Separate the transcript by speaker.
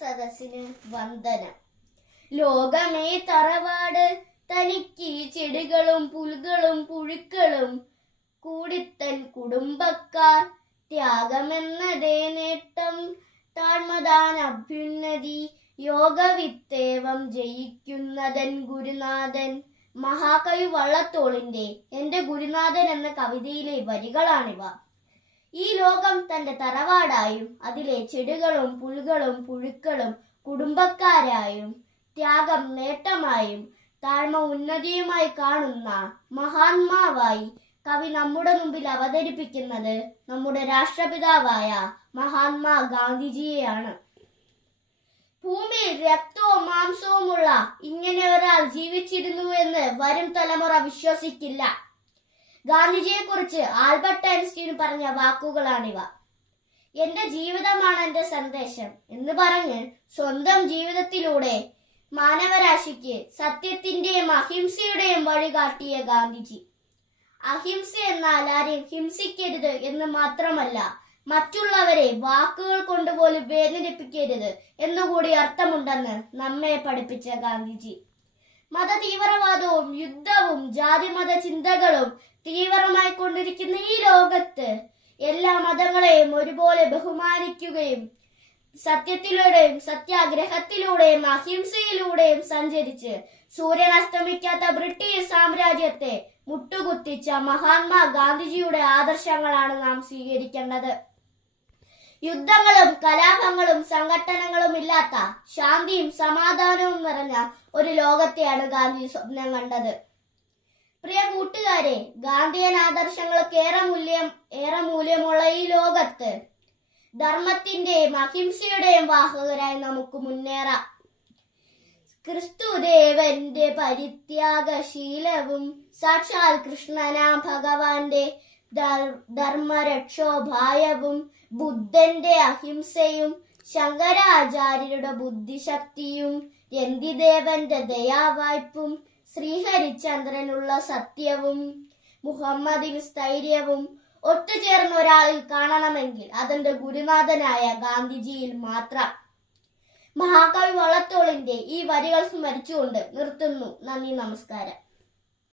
Speaker 1: സദസ്സിന് വന്ദനം. ലോകമേ തറവാട് തനിക്ക് ചെടികളും പുൽകളും പുഴുക്കളും കൂടിത്തൻ കുടുംബക്കാർ. ത്യാഗമെന്നതേ നേട്ടം താഴ്മതാൻ അഭ്യുന്നതി യോഗവിത്തേവം ജയിക്കുന്നതൻ ഗുരുനാഥൻ. മഹാകവി വള്ളത്തോളിന്റെ എന്റെ ഗുരുനാഥൻ എന്ന കവിതയിലെ വരികളാണിവ. ഈ ലോകം തന്റെ തറവാടായും അതിലെ ചെടികളും പുൽകളും പുഴുക്കളും കുടുംബക്കാരായും ത്യാഗം നേട്ടമായും താഴ്മ ഉന്നതിയുമായി കാണുന്ന മഹാത്മാവായി കവി നമ്മുടെ മുമ്പിൽ അവതരിപ്പിക്കുന്നത് നമ്മുടെ രാഷ്ട്രപിതാവായ മഹാത്മാ ഗാന്ധിജിയെയാണ്. ഭൂമിയിൽ രക്തവും മാംസവുമുള്ള ഇങ്ങനെ ഒരാൾ ജീവിച്ചിരുന്നു എന്ന് വരും തലമുറ വിശ്വസിക്കില്ല. ഗാന്ധിജിയെ കുറിച്ച് ആൽബർട്ട് ഐൻസ്റ്റീൻ പറഞ്ഞ വാക്കുകളാണിവ. എന്റെ ജീവിതമാണ് എന്റെ സന്ദേശം എന്ന് പറഞ്ഞ് സ്വന്തം ജീവിതത്തിലൂടെ മാനവരാശിക്ക് സത്യത്തിന്റെയും അഹിംസയുടെയും വഴി കാട്ടിയ ഗാന്ധിജി. അഹിംസ എന്നാൽ ആരെയും ഹിംസിക്കരുത് എന്ന് മാത്രമല്ല മറ്റുള്ളവരെ വാക്കുകൾ കൊണ്ട് പോലും വേദനിപ്പിക്കരുത് എന്നുകൂടി അർത്ഥമുണ്ടെന്ന് നമ്മെ പഠിപ്പിച്ച ഗാന്ധിജി. മത തീവ്രവാദവും യുദ്ധവും ജാതിമത ചിന്തകളും തീവ്രമായി കൊണ്ടിരിക്കുന്ന ഈ ലോകത്ത് എല്ലാ മതങ്ങളെയും ഒരുപോലെ ബഹുമാനിക്കുകയും സത്യത്തിലൂടെയും സത്യാഗ്രഹത്തിലൂടെയും അഹിംസയിലൂടെയും സഞ്ചരിച്ച് സൂര്യൻ അസ്തമിക്കാത്ത ബ്രിട്ടീഷ് സാമ്രാജ്യത്തെ മുട്ടുകുത്തിച്ച മഹാത്മാ ഗാന്ധിജിയുടെ ആദർശങ്ങളാണ് നാം സ്വീകരിക്കേണ്ടത്. യുദ്ധങ്ങളും കലാപങ്ങളും സംഘട്ടനങ്ങളും ഇല്ലാത്ത ശാന്തിയും സമാധാനവും നിറഞ്ഞ ഒരു ലോകത്തെയാണ് ഗാന്ധി സ്വപ്നം കണ്ടത്. പ്രിയ കൂട്ടുകാരെ ഗാന്ധിയൻ ആദർശങ്ങൾക്ക് ഏറെ മൂല്യം ഏറെ മൂല്യമുള്ള ഈ ലോകത്ത് ധർമ്മത്തിന്റെയും അഹിംസയുടെയും വാഹകരായി നമുക്ക് മുന്നേറാം. ക്രിസ്തുദേവന്റെ പരിത്യാഗശീലവും സാക്ഷാൽ കൃഷ്ണനാ ഭഗവാന്റെ ധർമ്മരക്ഷോഭായവും ബുദ്ധന്റെ അഹിംസയും ശങ്കരാചാര്യരുടെ ബുദ്ധിശക്തിയും രന്തിദേവന്റെ ദയാവായ്പും ശ്രീഹരിചന്ദ്രനുള്ള സത്യവും മുഹമ്മദിന് സ്ഥൈര്യവും ഒത്തുചേർന്ന ഒരാളിൽ കാണണമെങ്കിൽ അതെന്റെ ഗുരുനാഥനായ ഗാന്ധിജിയിൽ മാത്രം. മഹാകവി വള്ളത്തോളിന്റെ ഈ വരികൾ സ്മരിച്ചുകൊണ്ട് നിർത്തുന്നു. നന്ദി നമസ്കാരം.